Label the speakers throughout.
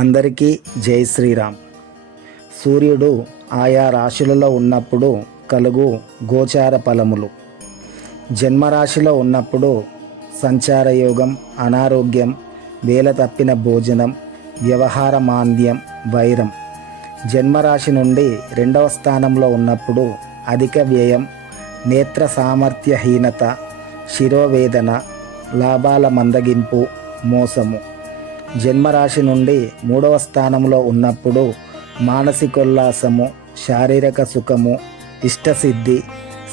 Speaker 1: అందరికీ జై శ్రీరామ్. సూర్యుడు ఆయా రాశులలో ఉన్నప్పుడు కలుగు గోచార ఫలములు. జన్మరాశిలో ఉన్నప్పుడు సంచార యోగం అనారోగ్యం వేల తప్పిన భోజనం వ్యవహార మాంద్యం వైరం. జన్మరాశి నుండి రెండవ స్థానంలో ఉన్నప్పుడు అధిక వ్యయం నేత్ర సామర్థ్యహీనత శిరోవేదన లాభాల మందగింపు మోసము. జన్మరాశి నుండి మూడవ స్థానంలో ఉన్నప్పుడు మానసికోల్లాసము శారీరక సుఖము ఇష్టసిద్ధి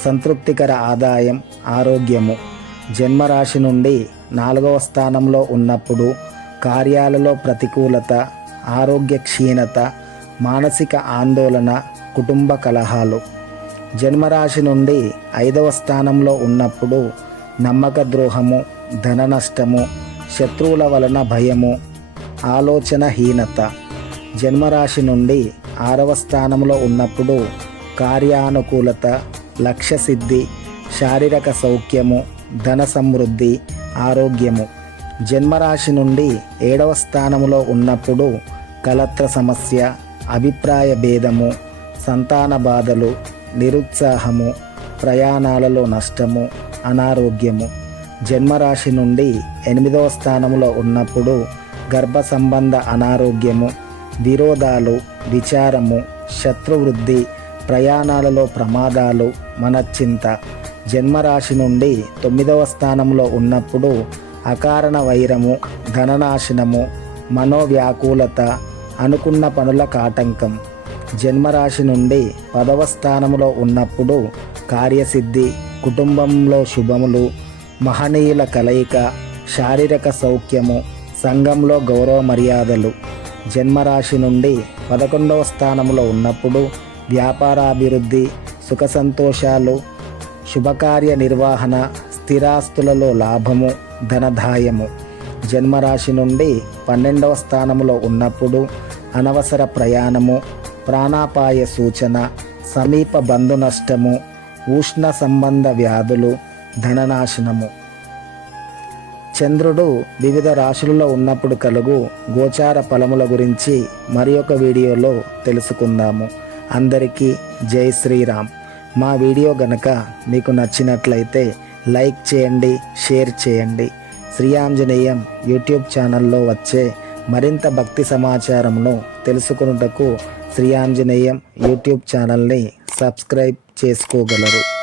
Speaker 1: సంతృప్తికర ఆదాయం ఆరోగ్యము. జన్మరాశి నుండి నాలుగవ స్థానంలో ఉన్నప్పుడు కార్యాలలో ప్రతికూలత ఆరోగ్య క్షీణత మానసిక ఆందోళన కుటుంబ కలహాలు. జన్మరాశి నుండి ఐదవ స్థానంలో ఉన్నప్పుడు నమ్మక ద్రోహము ధన నష్టము శత్రువుల వలన భయము ఆలోచనహీనత జన్మరాశి నుండి ఆరవ స్థానంలో ఉన్నప్పుడు కార్యానుకూలత లక్ష్య సిద్ధి శారీరక సౌఖ్యము ధన సమృద్ధి ఆరోగ్యము. జన్మరాశి నుండి ఏడవ స్థానంలో ఉన్నప్పుడు కలత్ర సమస్య అభిప్రాయ భేదము సంతాన బాధలు నిరుత్సాహము ప్రయాణాలలో నష్టము అనారోగ్యము. జన్మరాశి నుండి ఎనిమిదవ స్థానంలో ఉన్నప్పుడు గర్భ సంబంధ అనారోగ్యము విరోధాలు విచారము శత్రువృద్ధి ప్రయాణాలలో ప్రమాదాలు మనశ్చింత. జన్మరాశి నుండి తొమ్మిదవ స్థానంలో ఉన్నప్పుడు అకారణ వైరము ధననాశనము మనోవ్యాకులత అనుకున్న పనులకు ఆటంకం జన్మరాశి నుండి పదవ స్థానంలో ఉన్నప్పుడు కార్యసిద్ధి కుటుంబంలో శుభములు మహనీయుల కలయిక శారీరక సౌఖ్యము సంఘంలో గౌరవ మర్యాదలు. జన్మరాశి నుండి పదకొండవ స్థానంలో ఉన్నప్పుడు వ్యాపారాభివృద్ధి సుఖ సంతోషాలు శుభకార్య నిర్వహణ స్థిరాస్తులలో లాభము ధనదాయము. జన్మరాశి నుండి పన్నెండవ స్థానంలో ఉన్నప్పుడు అనవసర ప్రయాణము ప్రాణాపాయ సూచన సమీప బంధు నష్టము ఉష్ణ సంబంధ వ్యాధులు ధననాశనము. చంద్రుడు వివిధ రాశులలో ఉన్నప్పుడు కలుగు గోచార ఫలముల గురించి మరి ఒక వీడియోలో తెలుసుకుందాము. అందరికీ జై శ్రీరామ్. మా వీడియో గనక మీకు నచ్చినట్లయితే లైక్ చేయండి షేర్ చేయండి. శ్రీయాంజనేయం యూట్యూబ్ ఛానల్లో వచ్చే మరింత భక్తి సమాచారమును తెలుసుకున్నటకు శ్రీ ఆంజనేయం యూట్యూబ్ ఛానల్ని సబ్స్క్రైబ్ చేసుకోగలరు.